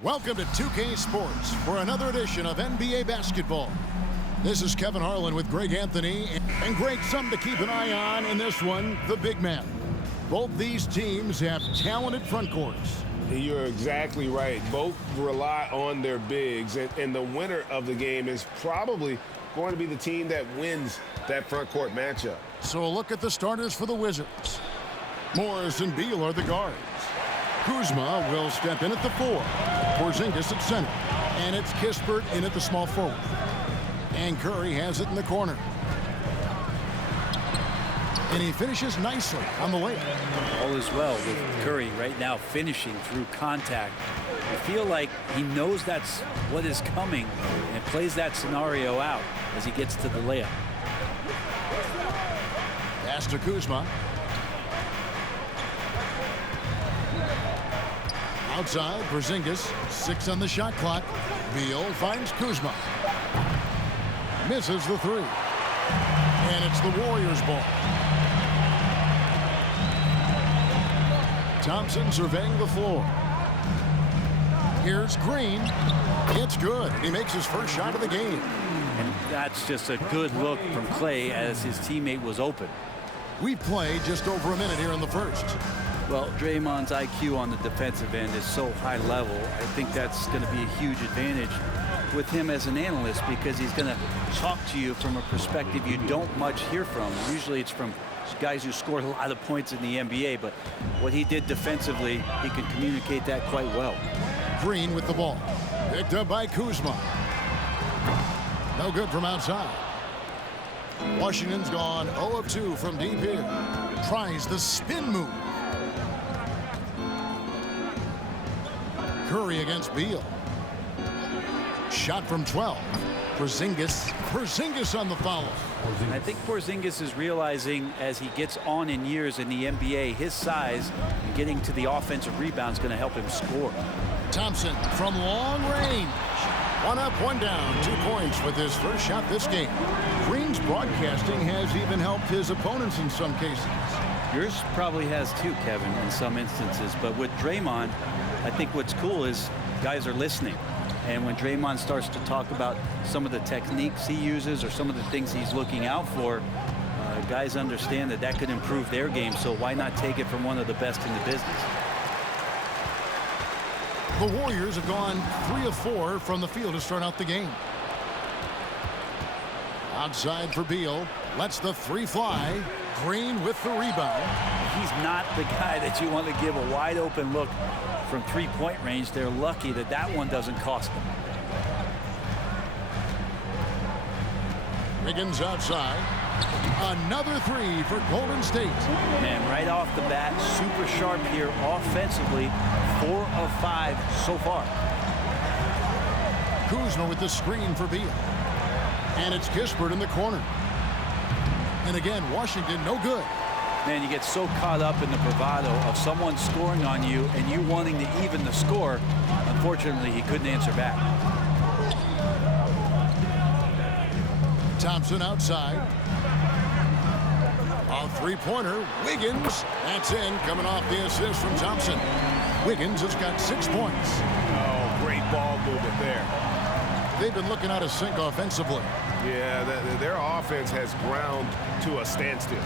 Welcome to 2K Sports for another edition of NBA basketball. This is Kevin Harlan with Greg Anthony. And Greg, something to keep an eye on in this one, the big man. Both these teams have talented front courts. You're exactly right. Both rely on their bigs, and the winner of the game is probably going to be the team that wins that front court matchup. So a look at the starters for the Wizards. Morris and Beal are the guards. Kuzma will step in at the 4. Porzingis at center. And it's Kispert in at the small forward. And Curry has it in the corner. And he finishes nicely on the layup. All is well with Curry right now finishing through contact. I feel like he knows that's what is coming and plays that scenario out as he gets to the layup. Pass to Kuzma. Outside, Porzingis, 6 on the shot clock. Beal finds Kuzma. Misses the 3. And it's the Warriors' ball. Thompson surveying the floor. Here's Green. It's good. He makes his first shot of the game. And that's just a good look from Clay as his teammate was open. We've played just over a minute here in the first. Well, Draymond's IQ on the defensive end is so high level. I think that's going to be a huge advantage with him as an analyst because he's going to talk to you from a perspective you don't much hear from. Usually it's from guys who scored a lot of points in the NBA, but what he did defensively, he can communicate that quite well. Green with the ball. Picked up by Kuzma. No good from outside. Washington's gone 0 of 2 from deep here. Tries the spin move. Curry against Beal. Shot from 12. Porzingis on the foul. I think Porzingis is realizing as he gets on in years in the NBA, his size and getting to the offensive rebound is going to help him score. Thompson from long range. 1 up, 1 down, 2 points with his first shot this game. Green's broadcasting has even helped his opponents in some cases. Yours probably has too, Kevin, in some instances. But with Draymond, I think what's cool is guys are listening. And when Draymond starts to talk about some of the techniques he uses or some of the things he's looking out for, guys understand that that could improve their game. So why not take it from one of the best in the business? The Warriors have gone 3 of 4 from the field to start out the game. Outside for Beal. Lets the 3 fly. Green with the rebound. He's not the guy that you want to give a wide open look from 3-point range. They're lucky that that one doesn't cost them. Wiggins outside. Another 3 for Golden State. Man, right off the bat, super sharp here offensively. 4 of 5 so far. Kuzma with the screen for Beal. And it's Kispert in the corner. And again, Washington no good. Man, you get so caught up in the bravado of someone scoring on you and you wanting to even the score. Unfortunately, he couldn't answer back. Thompson outside. A 3-pointer. Wiggins. That's in. Coming off the assist from Thompson. Wiggins has got 6 points. Oh, great ball movement there. They've been looking out of sync offensively. Yeah, their offense has ground to a standstill.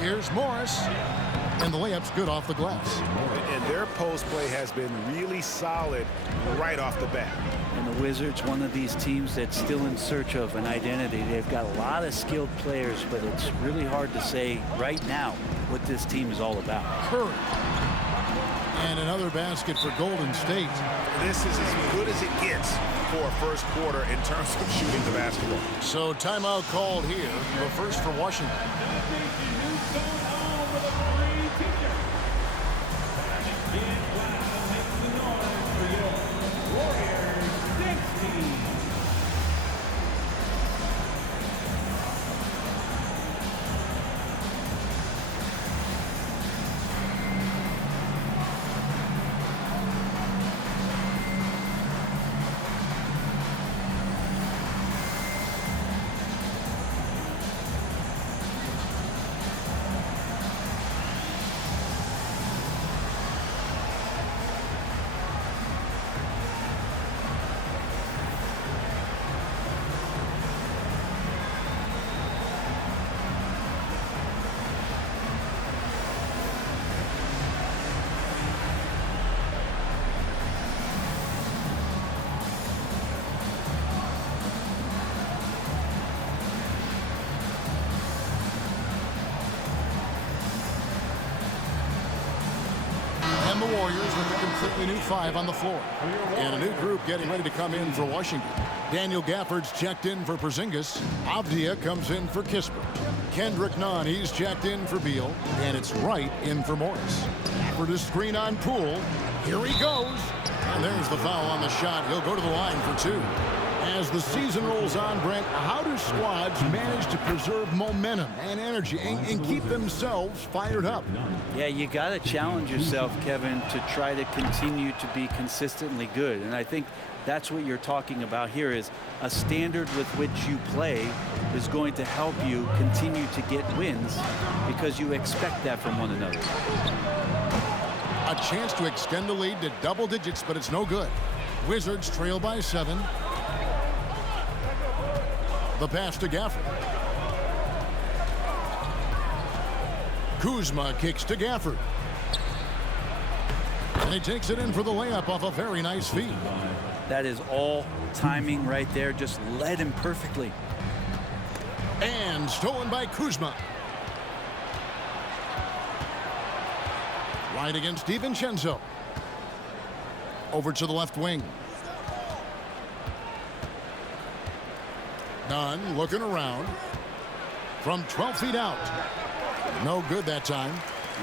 Here's Morris. And the layup's good off the glass. And their post play has been really solid right off the bat. And the Wizards, one of these teams that's still in search of an identity. They've got a lot of skilled players, but it's really hard to say right now what this team is all about. Curry. And another basket for Golden State. This is as good as it gets for a first quarter in terms of shooting the basketball. So timeout called here. The first for Washington. Warriors with a completely new 5 on the floor. And a new group getting ready to come in for Washington. Daniel Gafford's checked in for Porzingis. Avdia comes in for Kispert. Kendrick Nunn, he's checked in for Beal. And it's Wright in for Morris. For the screen on Poole. Here he goes. And there's the foul on the shot. He'll go to the line for 2. As the season rolls on, Brent, how do squads manage to preserve momentum and energy and keep themselves fired up? Yeah, you got to challenge yourself, Kevin, to try to continue to be consistently good. And I think that's what you're talking about here is a standard with which you play is going to help you continue to get wins because you expect that from one another. A chance to extend the lead to double digits, but it's no good. Wizards trail by 7. The pass to Gafford. Kuzma kicks to Gafford. And he takes it in for the layup off a very nice feed. That is all timing right there. Just led him perfectly. And stolen by Kuzma. Right against DiVincenzo. Over to the left wing. Nunn looking around from 12 feet out. No good that time.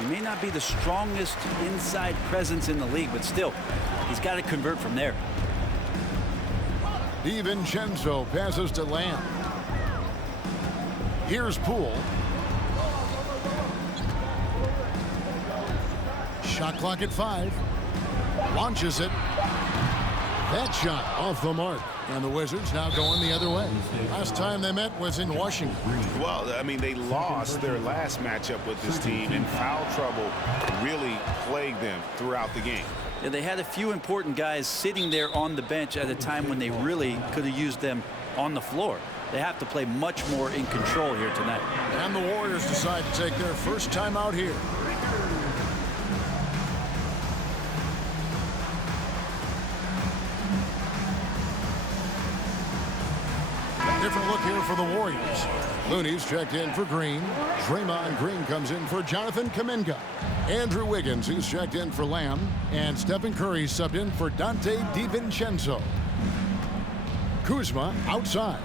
He may not be the strongest inside presence in the league, but still, he's got to convert from there. DiVincenzo passes to Lamb. Here's Poole. Shot clock at 5. Launches it. That shot off the mark. And the Wizards now going the other way. Last time they met was in Washington. Well, I mean, they lost their last matchup with this team, and foul trouble really plagued them throughout the game. Yeah, they had a few important guys sitting there on the bench at a time when they really could have used them on the floor. They have to play much more in control here tonight. And the Warriors decide to take their first time out here. Different look here for the Warriors. Looney's checked in for Green. Draymond Green comes in for Jonathan Kuminga. Andrew Wiggins, who's checked in for Lamb. And Stephen Curry subbed in for Dante DiVincenzo. Kuzma outside.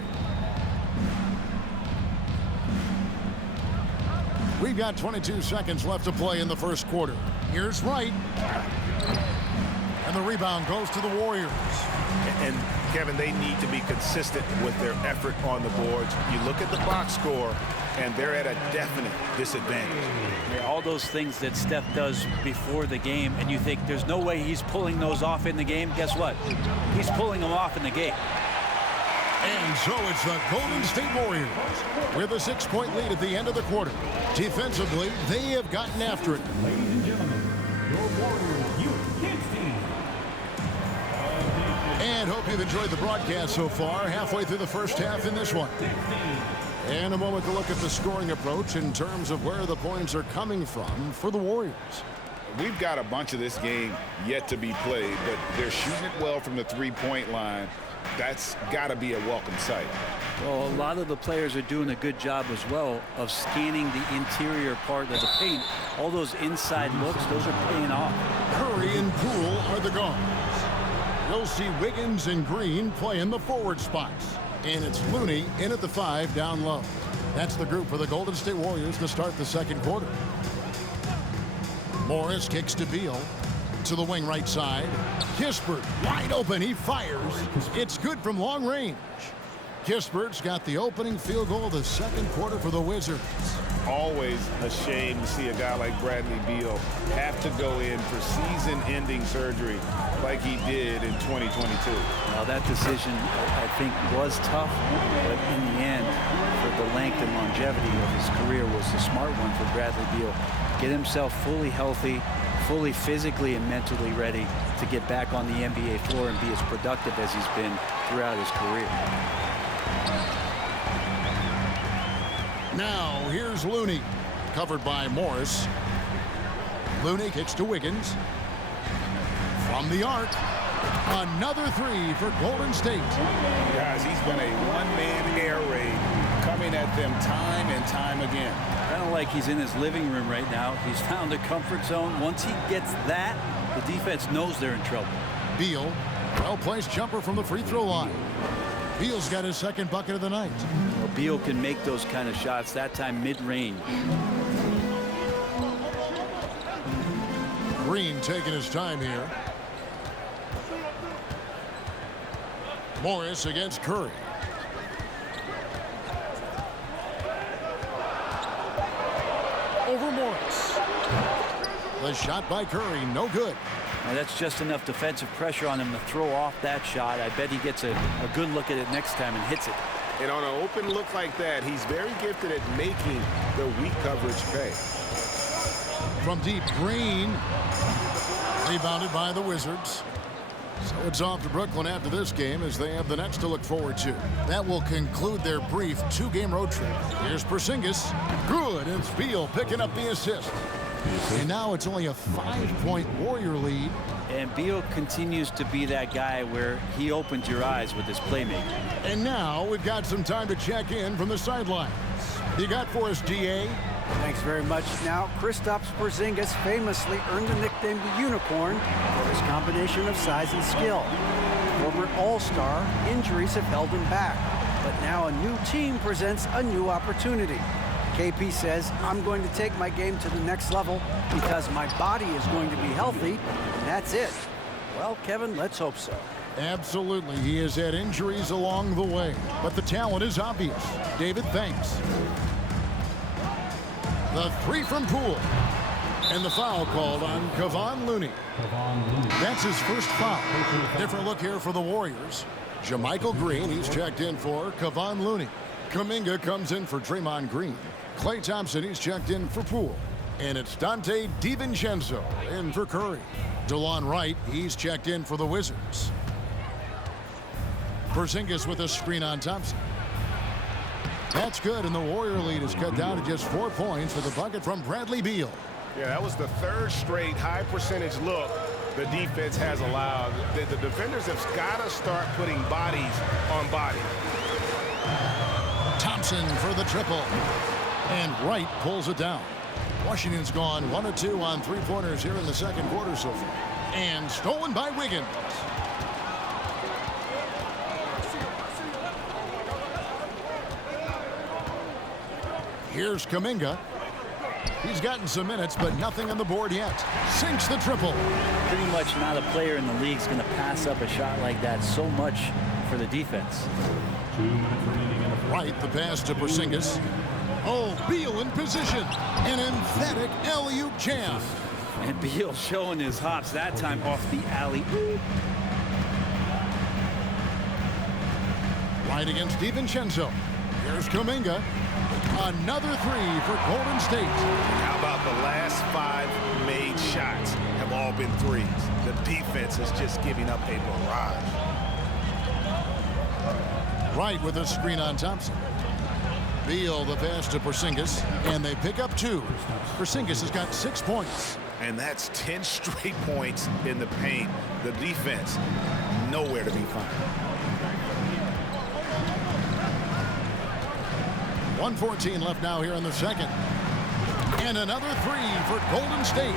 We've got 22 seconds left to play in the first quarter. Here's Wright. And the rebound goes to the Warriors. And Kevin, they need to be consistent with their effort on the boards. You look at the box score, and they're at a definite disadvantage. Yeah, all those things that Steph does before the game, and you think there's no way he's pulling those off in the game. Guess what? He's pulling them off in the game. And so it's the Golden State Warriors with a 6-point lead at the end of the quarter. Defensively, they have gotten after it. Ladies and gentlemen, your Warriors Youth Kids team. And hope you've enjoyed the broadcast so far. Halfway through the first half in this one. And a moment to look at the scoring approach in terms of where the points are coming from for the Warriors. We've got a bunch of this game yet to be played, but they're shooting it well from the three-point line. That's got to be a welcome sight. Well, a lot of the players are doing a good job as well of scanning the interior part of the paint. All those inside looks, those are paying off. Curry and Poole are the guards. You'll see Wiggins and Green play in the forward spots. And it's Looney in at the 5 down low. That's the group for the Golden State Warriors to start the second quarter. Morris kicks to Beal. To the wing right side. Kispert wide open. He fires. It's good from long range. Kispert's got the opening field goal of the second quarter for the Wizards. Always a shame to see a guy like Bradley Beal have to go in for season-ending surgery like he did in 2022. Now that decision, I think, was tough, but in the end, for the length and longevity of his career, was the smart one for Bradley Beal. Get himself fully healthy, fully physically and mentally ready to get back on the NBA floor and be as productive as he's been throughout his career. Now, here's Looney, covered by Morris. Looney kicks to Wiggins. From the arc, another 3 for Golden State. Guys, he's been a one-man air raid coming at them time and time again. Kind of like he's in his living room right now. He's found a comfort zone. Once he gets that, The defense knows they're in trouble. Beal, well-placed jumper from the free throw line. Beal's got his second bucket of the night. Well, Beal can make those kind of shots, that time mid-range. Green taking his time here. Morris against Curry. Over Morris. The shot by Curry, no good. Now that's just enough defensive pressure on him to throw off that shot. I bet he gets a good look at it next time and hits it. And on an open look like that, he's very gifted at making the weak coverage pay. From deep, Green. Rebounded by the Wizards. So it's off to Brooklyn after this game as they have the Nets to look forward to. That will conclude their brief two-game road trip. Here's Porzingis. Good. It's Beal picking up the assist. And now it's only a 5-point Warrior lead. And Beal continues to be that guy where he opens your eyes with his playmaking. And now we've got some time to check in from the sidelines. You got for us, GA? Thanks very much. Now, Kristaps Porzingis famously earned the nickname the Unicorn for his combination of size and skill. Former All-Star, injuries have held him back. But now a new team presents a new opportunity. KP says, I'm going to take my game to the next level because my body is going to be healthy, and that's it. Well, Kevin, let's hope so. Absolutely. He has had injuries along the way, but the talent is obvious. David, thanks. The three from Poole. And the foul called on Kevon Looney. That's his first foul. Different look here for the Warriors. JaMychal Green, he's checked in for Kevon Looney. Kuminga comes in for Draymond Green. Klay Thompson, he's checked in for Poole. And it's Dante DiVincenzo in for Curry. DeLon Wright, he's checked in for the Wizards. Porzingis with a screen on Thompson. That's good, and the Warrior lead is cut down to just 4 points with a bucket from Bradley Beal. Yeah, that was the third straight high percentage look the defense has allowed. The defenders have got to start putting bodies on bodies. Thompson for the triple. And Wright pulls it down. Washington's gone 1 of 2 on three-pointers here in the second quarter so far. And stolen by Wiggins. Here's Kuminga. He's gotten some minutes, but nothing on the board yet. Sinks the triple. Pretty much not a player in the league is going to pass up a shot like that so much for the defense. Wright, the pass to Porzingis. Oh, Beal in position. An emphatic alley-oop jam. And Beal showing his hops that time off the alley-oop. Wright against DiVincenzo. Here's Kuminga. Another three for Golden State. How about the last 5 made shots have all been threes? The defense is just giving up a barrage. Wright with a screen on Thompson. Beal the pass to Porzingis, and they pick up 2. Porzingis has got 6 points. And that's 10 straight points in the paint. The defense, nowhere to be found. 1:14 left now here in the second. And another 3 for Golden State.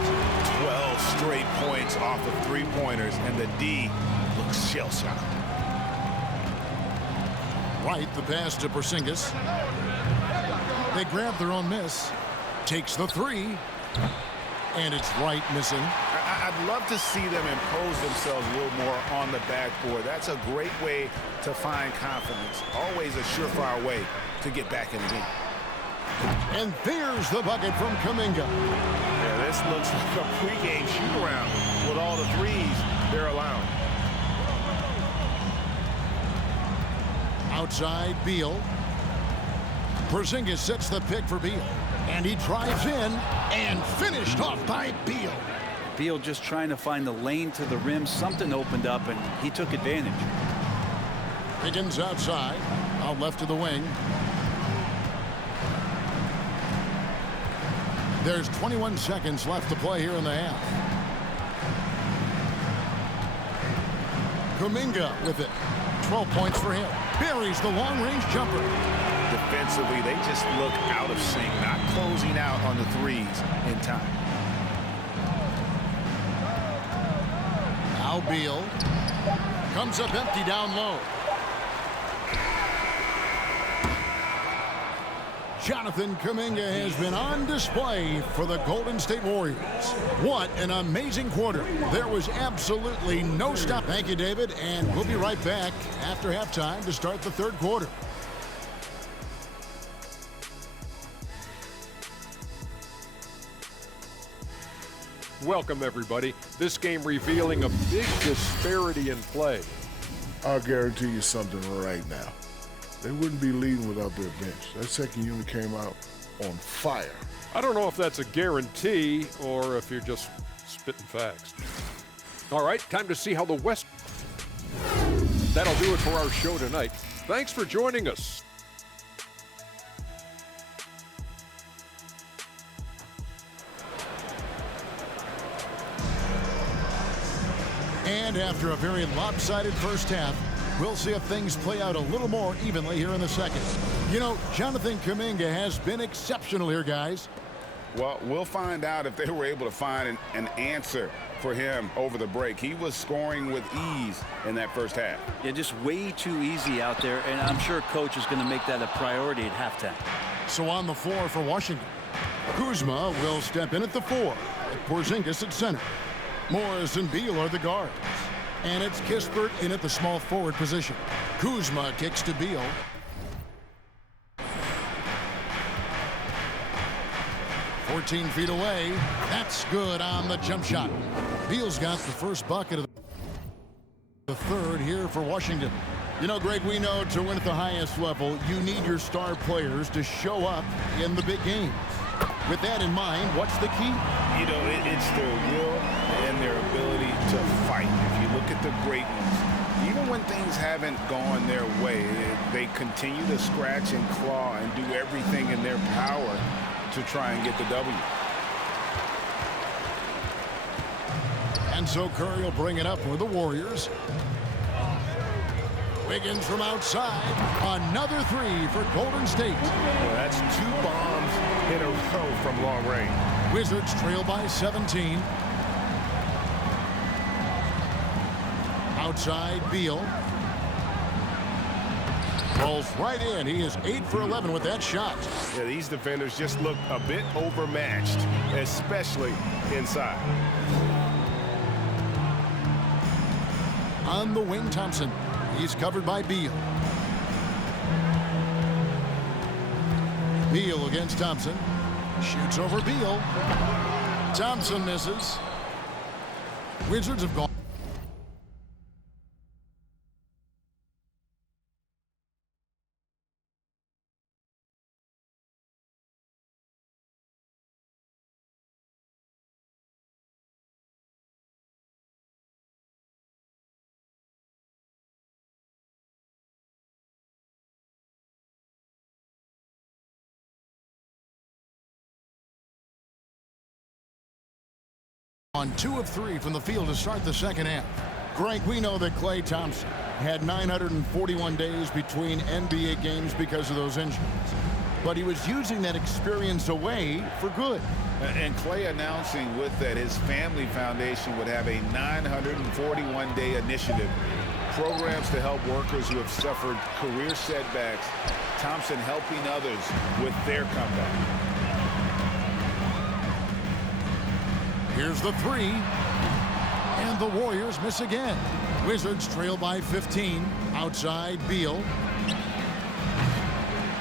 12 straight points off of three-pointers, and the D looks shell-shocked. Wright the pass to Porzingis. They grab their own miss. Takes the 3. And it's Wright missing. I'd love to see them impose themselves a little more on the backboard. That's a great way to find confidence. Always a surefire way to get back in the game. And there's the bucket from Kuminga. Yeah, this looks like a pregame shoot-around with all the threes they're allowing. Outside, Beal. Porzingis sets the pick for Beal. And he drives in and finished off by Beal. Beal just trying to find the lane to the rim. Something opened up, and he took advantage. Higgins outside, out left to the wing. There's 21 seconds left to play here in the half. Kuminga with it. 12 points for him. Buries the long-range jumper. Defensively, they just look out of sync, not closing out on the threes in time. Now Beal comes up empty down low. Jonathan Kuminga has been on display for the Golden State Warriors. What an amazing quarter. There was absolutely no stop. Thank you, David, and we'll be right back after halftime to start the third quarter. Welcome, everybody. This game revealing a big disparity in play. I'll guarantee you something right now. They wouldn't be leading without their bench. That second unit came out on fire. I don't know if that's a guarantee or if you're just spitting facts. All right, time to see how the West... That'll do it for our show tonight. Thanks for joining us. And after a very lopsided first half, we'll see if things play out a little more evenly here in the second. You know, Jonathan Kuminga has been exceptional here, guys. Well, we'll find out if they were able to find an answer for him over the break. He was scoring with ease in that first half. Yeah, just way too easy out there, and I'm sure coach is going to make that a priority at halftime. So on the floor for Washington, Kuzma will step in at the 4, with Porzingis at center. Morris and Beal are the guards. And it's Kispert in at the small forward position. Kuzma kicks to Beal. "14 feet away. That's good on the jump shot. Beal's got the first bucket of the third here for Washington. You know, Greg, we know to win at the highest level, you need your star players to show up in the big games. With that in mind, what's the key? You know, it's their will and their ability to fight. If you look at the great ones, even when things haven't gone their way, they continue to scratch and claw and do everything in their power to try and get the W. And so Curry will bring it up for the Warriors. Wiggins from outside. Another 3 for Golden State. Well, that's 2 bombs in a row from long range. Wizards trail by 17. Outside, Beal. Rolls right in. He is 8 for 11 with that shot. Yeah, these defenders just look a bit overmatched, especially inside. On the wing, Thompson. He's covered by Beal. Beal against Thompson. Shoots over Beal. Thompson misses. Wizards have gone. On 2 of 3 from the field to start the second half. Greg, we know that Klay Thompson had 941 days between NBA games because of those injuries. But he was using that experience away for good. And Klay announcing with that his family foundation would have a 941-day initiative. Programs to help workers who have suffered career setbacks. Thompson helping others with their comeback. Here's the 3. And the Warriors miss again. Wizards trail by 15. Outside, Beal.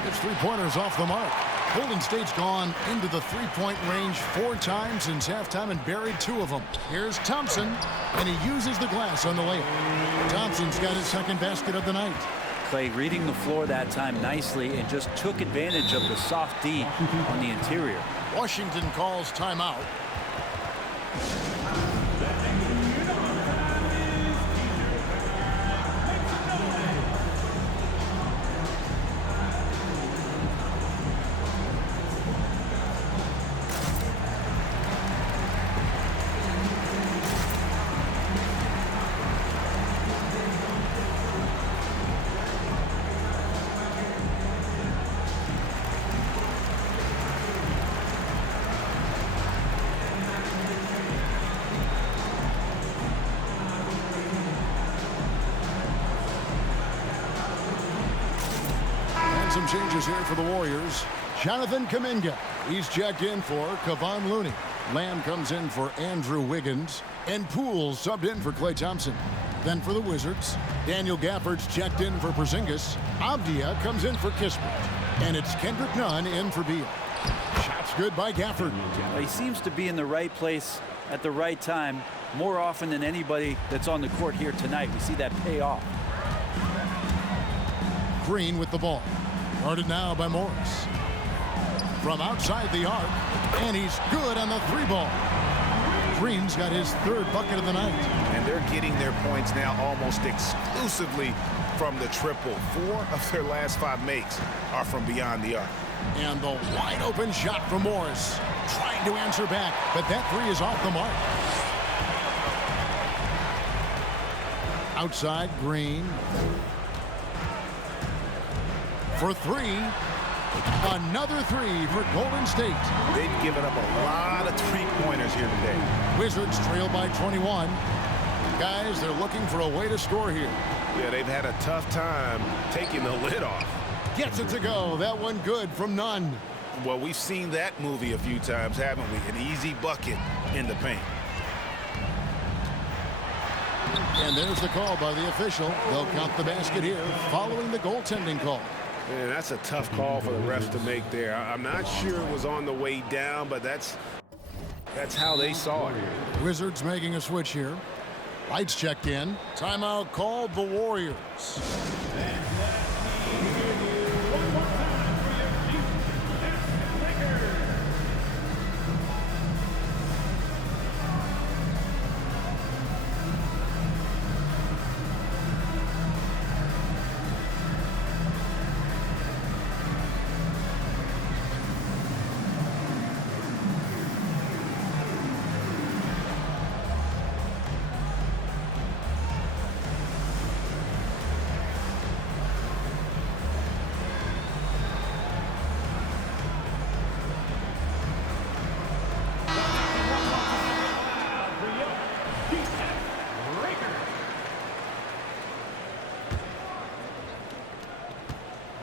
It's 3-pointers off the mark. Golden State's gone into the 3-point range 4 times since halftime and buried 2 of them. Here's Thompson, and he uses the glass on the layup. Thompson's got his second basket of the night. Klay reading the floor that time nicely and just took advantage of the soft D on the interior. Washington calls timeout. some changes here for the Warriors. Jonathan Kuminga, he's checked in for Kevon Looney. Lamb comes in for Andrew Wiggins. And Poole subbed in for Klay Thompson. Then for the Wizards, Daniel Gafford's checked in for Porzingis. Avdia comes in for Kispert. And it's Kendrick Nunn in for Beal. Shots good by Gafford. Well, he seems to be in the right place at the right time more often than anybody that's on the court here tonight. We see that pay off. Green with the ball. Guarded now by Morris. From outside the arc, and he's good on the three ball. Green's got his third bucket of the night. And they're getting their points now almost exclusively from the triple. 4 of their last 5 makes are from beyond the arc. And the wide open shot from Morris. Trying to answer back, but that three is off the mark. Outside, Green. For 3. Another 3 for Golden State. They've given up a lot of three-pointers here today. Wizards trail by 21. Guys, they're looking for a way to score here. Yeah, they've had a tough time taking the lid off. Gets it to go. That one good from Nunn. Well, we've seen that movie a few times, haven't we? An easy bucket in the paint. And there's the call by the official. They'll count the basket here following the goaltending call. Man, that's a tough call for the refs to make there. I'm not sure it was on the way down, but that's how they saw it. Wizards making a switch here. Lights checked in. Timeout called the Warriors.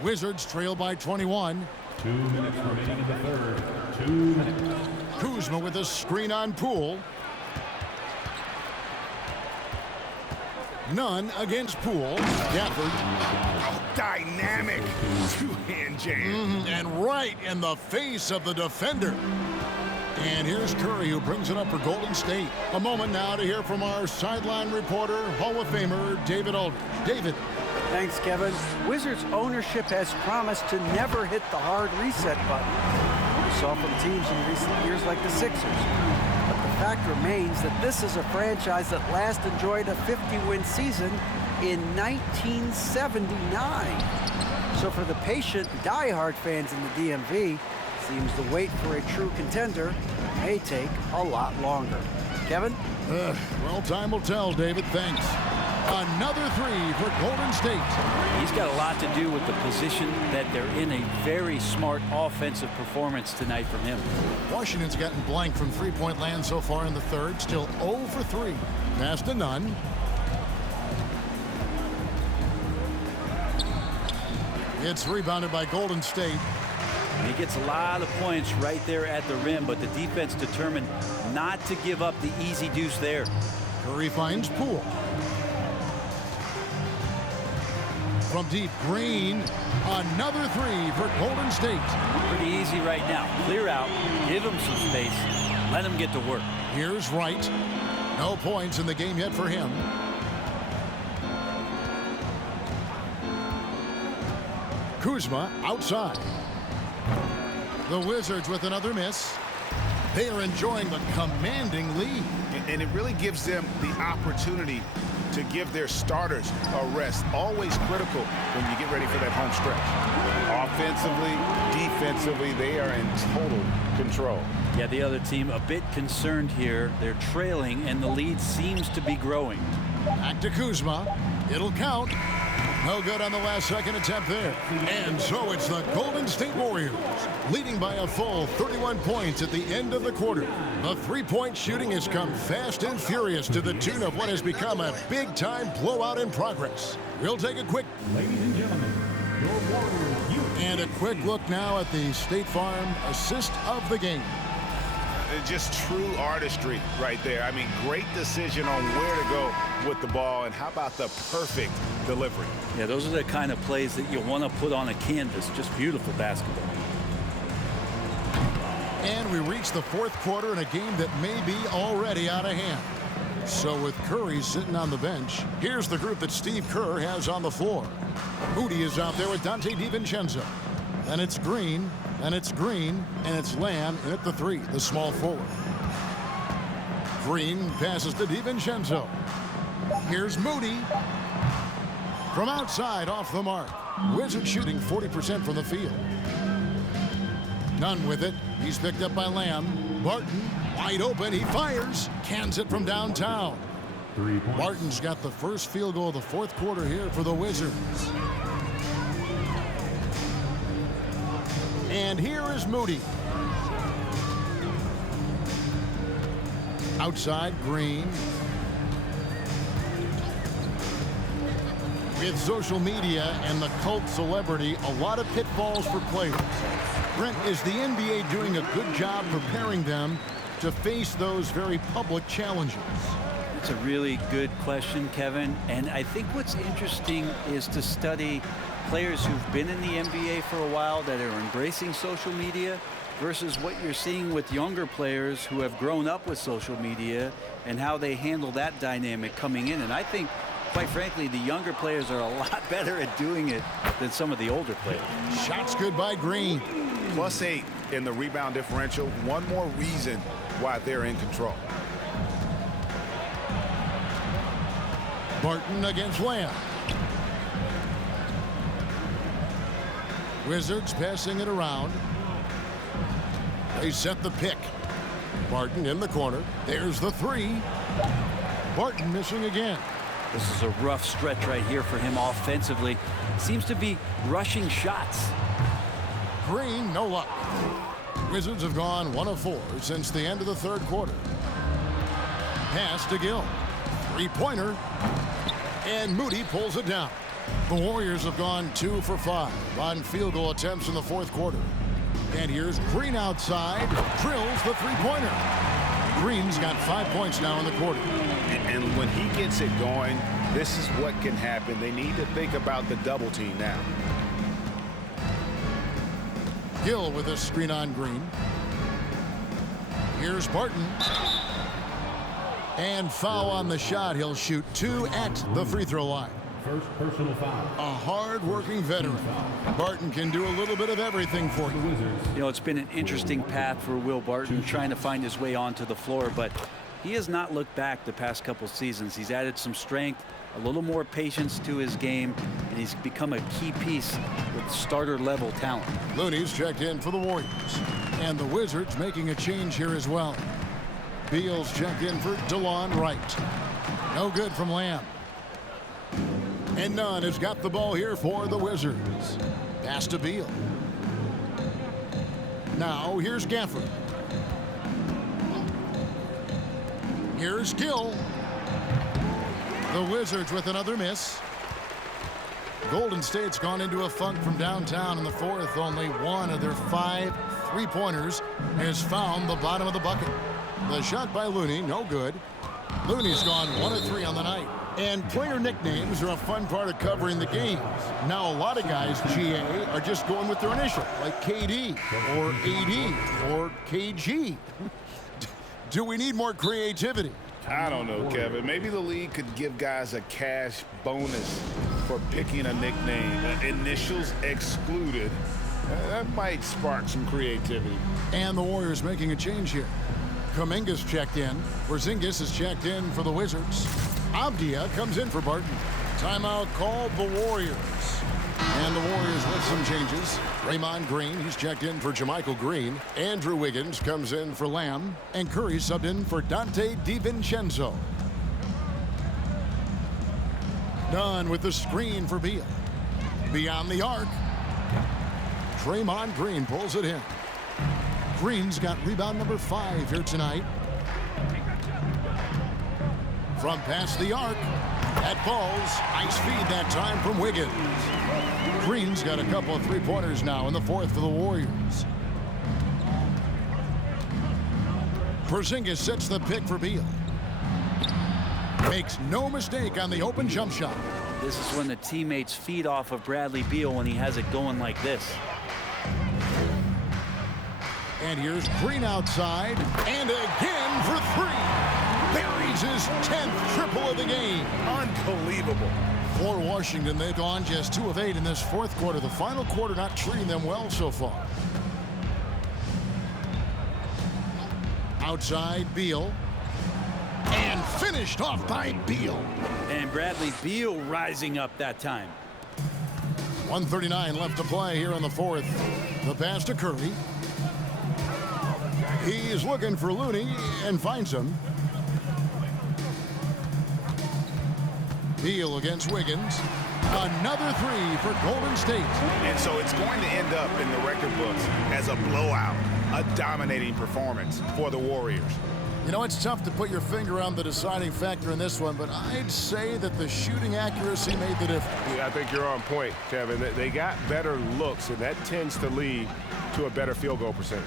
Wizards trail by 21. 2 minutes remaining in the third. 2 minutes. Kuzma with a screen on Poole. Nunn against Poole. Gafford. Oh, dynamic two-hand jam. And right in the face of the defender. And here's Curry, who brings it up for Golden State. A moment now to hear from our sideline reporter, Hall of Famer David Aldridge. David. Thanks, Kevin. Wizards ownership has promised to never hit the hard reset button. We saw from teams in recent years like the Sixers. But the fact remains that this is a franchise that last enjoyed a 50-win season in 1979. So for the patient, diehard fans in the DMV, seems the wait for a true contender may take a lot longer. Kevin? Well, time will tell, David. Thanks. Another 3 for Golden State. He's got a lot to do with the position that they're in. A very smart offensive performance tonight from him. Washington's gotten blank from three-point land so far in the third. Still 0 for 3. Pass to Nunn. It's rebounded by Golden State. He gets a lot of points right there at the rim, but the defense determined not to give up the easy deuce there. Curry finds Poole. From deep, Green. Another 3 for Golden State. Pretty easy right now. Clear out, give him some space, let him get to work. Here's Wright. No points in the game yet for him. Kuzma outside. The Wizards with another miss. They are enjoying the commanding lead. And it really gives them the opportunity to give their starters a rest. Always critical when you get ready for that home stretch. Offensively, defensively, they are in total control. Yeah, the other team a bit concerned here. They're trailing, and the lead seems to be growing. Back to Kuzma. It'll count. No good on the last second attempt there. And so it's the Golden State Warriors leading by a full 31 points at the end of the quarter. The three-point shooting has come fast and furious to the tune of what has become a big-time blowout in progress. We'll take a quick... Ladies and gentlemen, your Warriors. And a quick look now at the State Farm assist of the game. Just true artistry right there. I mean, great decision on where to go with the ball, and how about the perfect delivery? Yeah, those are the kind of plays that you want to put on a canvas. Just beautiful basketball. And we reach the fourth quarter in a game that may be already out of hand. So with Curry sitting on the bench, here's the group that Steve Kerr has on the floor. Moody is out there with Dante DiVincenzo. And it's Green, and it's Green, and it's Lamb in at the 3, the small forward. Green passes to DiVincenzo. Here's Moody. From outside, off the mark. Wizards shooting 40% from the field. Nunn with it. He's picked up by Lamb. Barton, wide open. He fires. Cans it from downtown. 3 points. Barton's got the first field goal of the fourth quarter here for the Wizards. And here is Moody. Outside, Green. With social media and the cult celebrity, a lot of pitfalls for players. Brent, is the NBA doing a good job preparing them to face those very public challenges? It's a really good question, Kevin. And I think what's interesting is to study players who've been in the NBA for a while that are embracing social media versus what you're seeing with younger players who have grown up with social media and how they handle that dynamic coming in. And I think, quite frankly, the younger players are a lot better at doing it than some of the older players. Shots good by Green. +8 in the rebound differential. One more reason why they're in control. Barton against Lamb. Wizards passing it around. They set the pick. Barton in the corner. There's the 3. Barton missing again. This is a rough stretch right here for him offensively. Seems to be rushing shots. Green, no luck. Wizards have gone 1 of 4 since the end of the third quarter. Pass to Gill. 3-pointer. And Moody pulls it down. The Warriors have gone 2 for 5 on field goal attempts in the fourth quarter. And here's Green outside. Drills the 3-pointer. Green's got 5 points now in the quarter. And when he gets it going, this is what can happen. They need to think about the double team now. Gill with a screen on Green. Here's Barton. And foul on the shot. He'll shoot 2 at the free throw line. First personal foul. A hard-working veteran. Barton can do a little bit of everything for you. You know, it's been an interesting path for Will Barton trying to find his way onto the floor, but he has not looked back the past couple seasons. He's added some strength, a little more patience to his game, and he's become a key piece with starter-level talent. Looney's checked in for the Warriors. And the Wizards making a change here as well. Beal's checked in for DeLon Wright. No good from Lamb. And Nunn has got the ball here for the Wizards. Pass to Beal. Now here's Gafford. Here's Gill. The Wizards with another miss. Golden State's gone into a funk from downtown in the fourth. Only one of their 5 3-pointers has found the bottom of the bucket. The shot by Looney, no good. Looney's gone 1 of 3 on the night. And player nicknames are a fun part of covering the games. Now a lot of guys, GA, are just going with their initial, like KD or AD or KG. Do we need more creativity? I don't know, Kevin. Maybe the league could give guys a cash bonus for picking a nickname. Initials excluded. That might spark some creativity. And the Warriors making a change here. Kuminga's checked in. Porzingis is checked in for the Wizards. Abdia comes in for Barton. Timeout called the Warriors. And the Warriors with some changes. Draymond Green, he's checked in for JaMychal Green. Andrew Wiggins comes in for Lamb. And Curry subbed in for Dante DiVincenzo. Nunn with the screen for Beal. Beyond the arc. Draymond Green pulls it in. Green's got rebound number 5 here tonight. From past the arc. That falls. Nice feed that time from Wiggins. Green's got a couple of three-pointers now in the fourth for the Warriors. Porzingis sets the pick for Beal. Makes no mistake on the open jump shot. This is when the teammates feed off of Bradley Beal when he has it going like this. And here's Green outside, and again for three. Buries his 10th triple of the game. Unbelievable. For Washington, they've gone just 2 of 8 in this fourth quarter. The final quarter not treating them well so far. Outside, Beal. And finished off by Beal. And Bradley Beal rising up that time. 1:39 left to play here in the fourth. The pass to Curry. He's looking for Looney and finds him. Beal against Wiggins. Another three for Golden State. And so it's going to end up in the record books as a blowout, a dominating performance for the Warriors. You know, it's tough to put your finger on the deciding factor in this one, but I'd say that the shooting accuracy made the difference. Yeah, I think you're on point, Kevin. They got better looks, and that tends to lead to a better field goal percentage.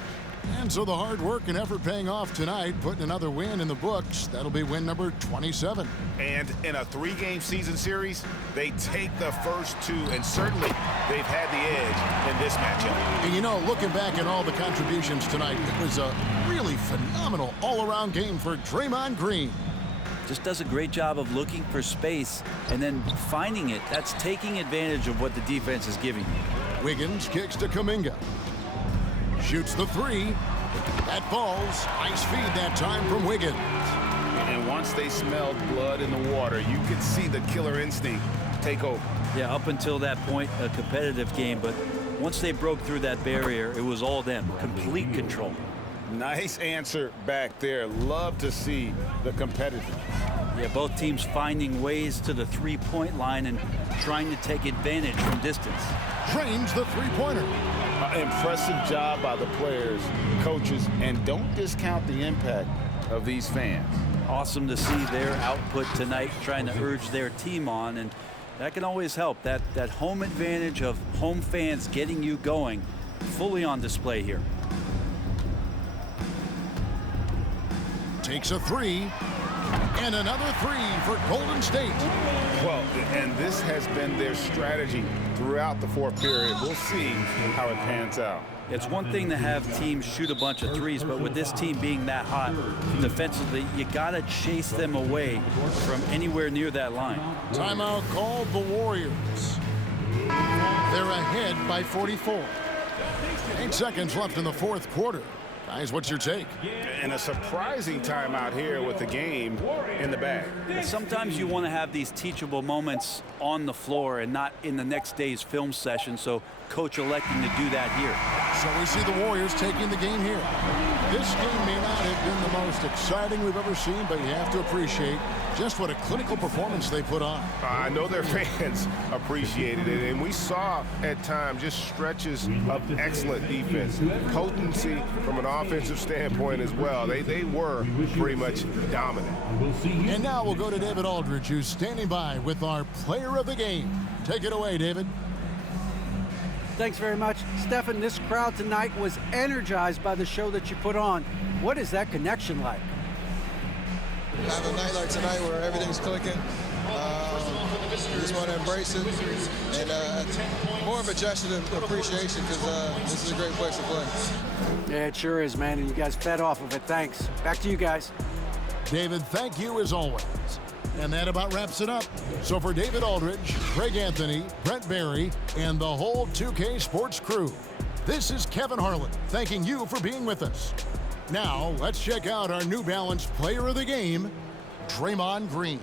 And so the hard work and effort paying off tonight, putting another win in the books. That'll be win number 27. And in a 3-game season series, they take the first 2, and certainly they've had the edge in this matchup. And you know, looking back at all the contributions tonight, it was a really phenomenal all-around game for Draymond Green. Just does a great job of looking for space and then finding it. That's taking advantage of what the defense is giving you. Wiggins kicks to Kuminga. Shoots the three. That falls. Nice feed that time from Wiggins. And once they smelled blood in the water, you could see the killer instinct take over. Yeah, up until that point, a competitive game, but once they broke through that barrier, it was all them. Complete control. Nice answer back there. Love to see the competitive. Yeah, both teams finding ways to the three-point line and trying to take advantage from distance. Trains the three-pointer. Impressive job by the players, coaches, and don't discount the impact of these fans. Awesome to see their output tonight, trying to urge their team on, and that can always help. That home advantage of home fans getting you going, fully on display here. Takes a three. And another three for Golden State. Well, and this has been their strategy throughout the fourth period. We'll see how it pans out. It's one thing to have teams shoot a bunch of threes, but with this team being that hot defensively, you got to chase them away from anywhere near that line. Timeout called the Warriors. They're ahead by 44. 8 seconds left in the fourth quarter. Guys, what's your take? And a surprising timeout here with the game in the bag. Sometimes you want to have these teachable moments on the floor and not in the next day's film session, so coach electing to do that here. So we see the Warriors taking the game here. This game may not have been the most exciting we've ever seen, but you have to appreciate just what a clinical performance they put on. I know their fans appreciated it, and we saw at times just stretches of excellent defense, potency from an offensive standpoint as well. They were pretty much dominant. And now we'll go to David Aldridge, who's standing by with our player of the game. Take it away, David. Thanks very much. Stephen, this crowd tonight was energized by the show that you put on. What is that connection like? Have a night like tonight where everything's clicking. Just want to embrace it, and more of a gesture of appreciation because this is a great place to play. Yeah, it sure is, man, and you guys fed off of it. Thanks. Back to you guys. David, thank you as always. And that about wraps it up. So for David Aldridge, Greg Anthony, Brent Barry, and the whole 2K Sports crew, this is Kevin Harlan thanking you for being with us. Now, let's check out our New Balance player of the game, Draymond Green.